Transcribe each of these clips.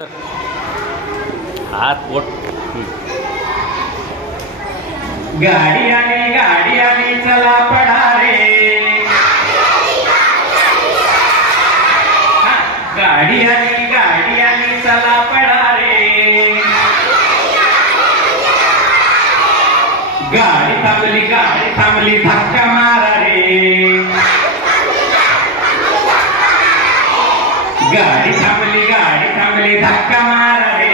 हात पोट गाडी आली चला पडारे। गाडी आली चला पडारे। गाडी थांबली धक्का मारा रे। गाडी थांबली धक्का मारा रे।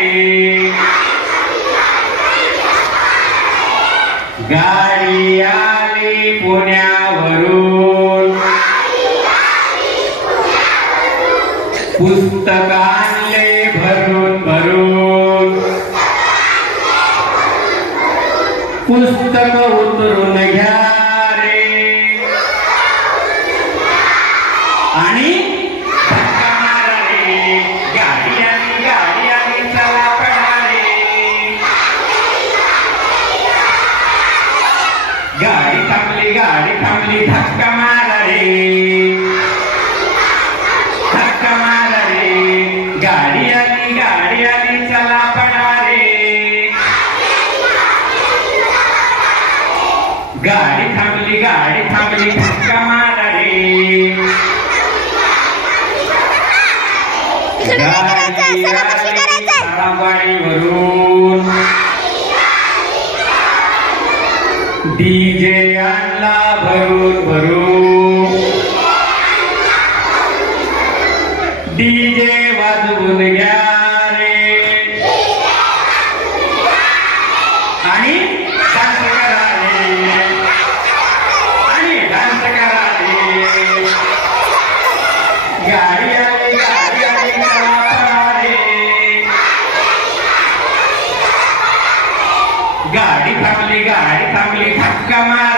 गाडी आली पुण्यावरून, पुस्तक आणले भरून भरून। पुस्तक उतरून घ्या रे आणि धक्का मारा रे। गाडी आली चला पडारे। गाडी थांबली धक्का मारा रे। धक्का मारा रे। गाडी आली चला पडारे। गाडी थांबली धक्का मारा रे। गाडी आली साळावाडीवरून, डीजे आणला भरून भरून। डीजे वाजवून घ्या रे आणि डान्स करा रे। आणि डान्स करा रे। गाडी आली चला पडारे। गाडी थांबली धक्का मारा